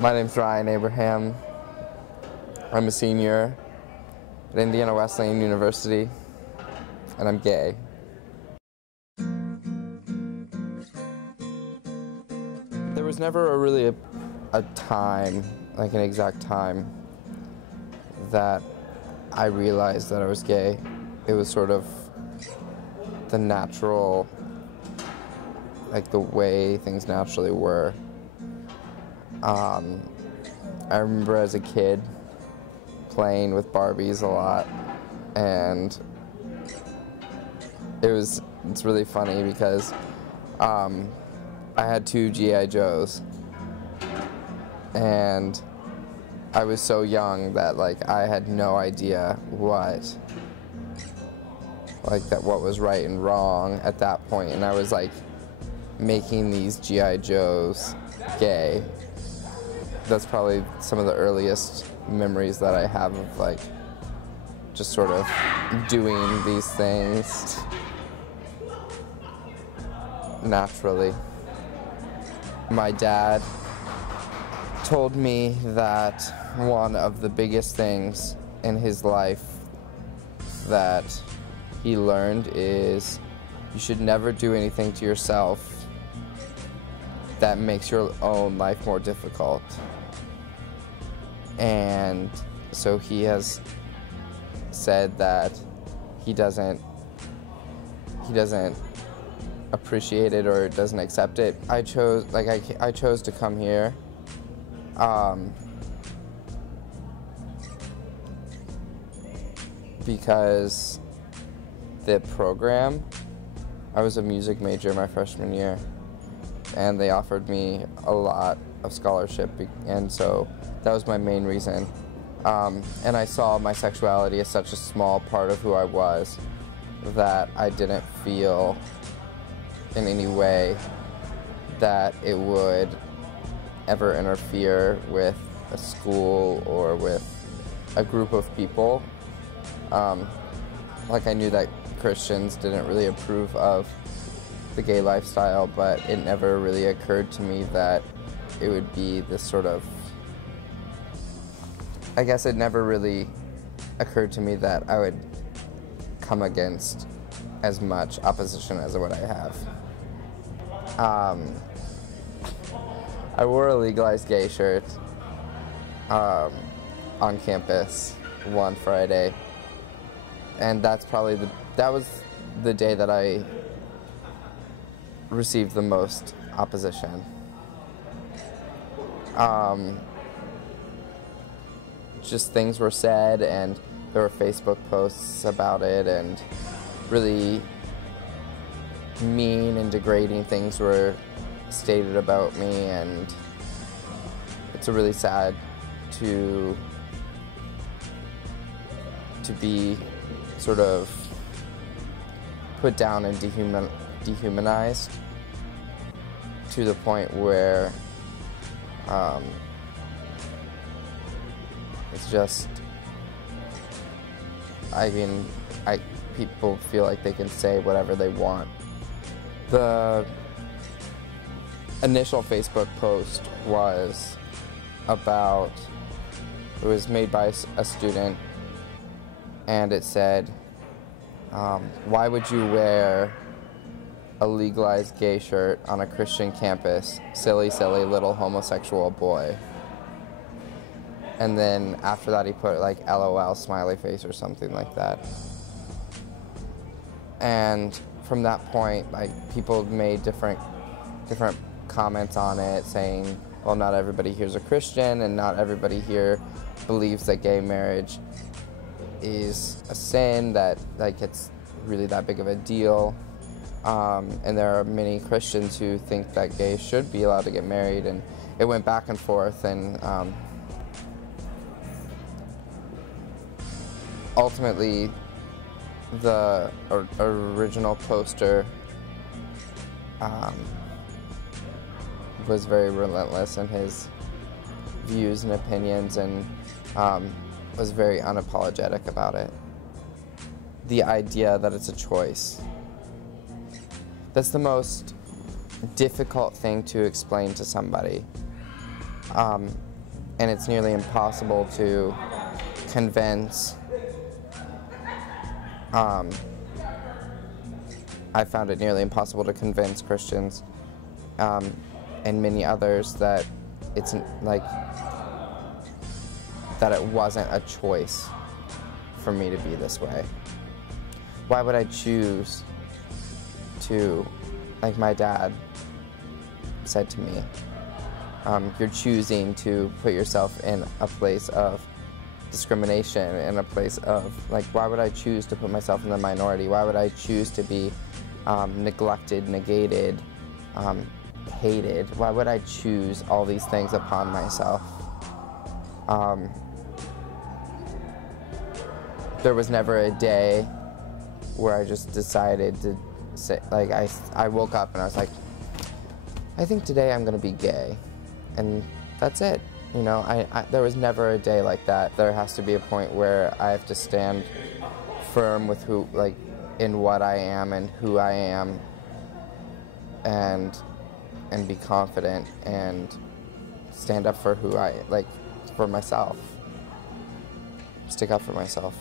My name's Ryan Abraham. I'm a senior at Indiana Wesleyan University, and I'm gay. There was never really a time, like an exact time, that I realized that I was gay. It was sort of the natural, like the way things naturally were. I remember as a kid playing with Barbies a lot, and it's really funny because I had 2 G.I. Joes, and I was so young that like I had no idea what was right and wrong at that point, and I was like making these G.I. Joes gay. That's probably some of the earliest memories that I have of like just sort of doing these things naturally. My dad told me that one of the biggest things in his life that he learned is you should never do anything to yourself that makes your own life more difficult. And so he has said that he doesn't appreciate it or doesn't accept it. I chose to come here because the program, I was a music major my freshman year, and they offered me a lot of scholarship, and so that was my main reason. And I saw my sexuality as such a small part of who I was that I didn't feel in any way that it would ever interfere with a school or with a group of people. Like I knew that Christians didn't really approve of the gay lifestyle, but it never really occurred to me that it would be this sort of, I guess it never really occurred to me that I would come against as much opposition as what I have. I wore a legalized gay shirt on campus one Friday, and that was the day that I received the most opposition. Just things were said, and there were Facebook posts about it, and really mean and degrading things were stated about me, and it's really sad to be sort of put down and dehumanized to the point where it's just, people feel like they can say whatever they want. The initial Facebook post was made by a student, and it said, why would you wear a legalized gay shirt on a Christian campus, silly, silly little homosexual boy? And then after that he put like LOL smiley face or something like that. And from that point, like, people made different comments on it, saying, well, not everybody here's a Christian, and not everybody here believes that gay marriage is a sin, that like it's really that big of a deal. And there are many Christians who think that gays should be allowed to get married, and it went back and forth, and ultimately the original poster was very relentless in his views and opinions, and was very unapologetic about it. The idea that it's a choice. That's the most difficult thing to explain to somebody. and it's nearly impossible to convince, I found it nearly impossible to convince Christians and many others that it's like, that it wasn't a choice for me to be this way. Why would I choose to, like my dad said to me, you're choosing to put yourself in a place of discrimination, in a place of, like, why would I choose to put myself in the minority? Why would I choose to be neglected, negated, hated? Why would I choose all these things upon myself? There was never a day where I just decided to say, like, I woke up and I was like, I think today I'm gonna be gay, and that's it. You know, there was never a day like that. There has to be a point where I have to stand firm with who, like, in what I am and who I am, and be confident and stand up for who I, like, for myself. Stick up for myself.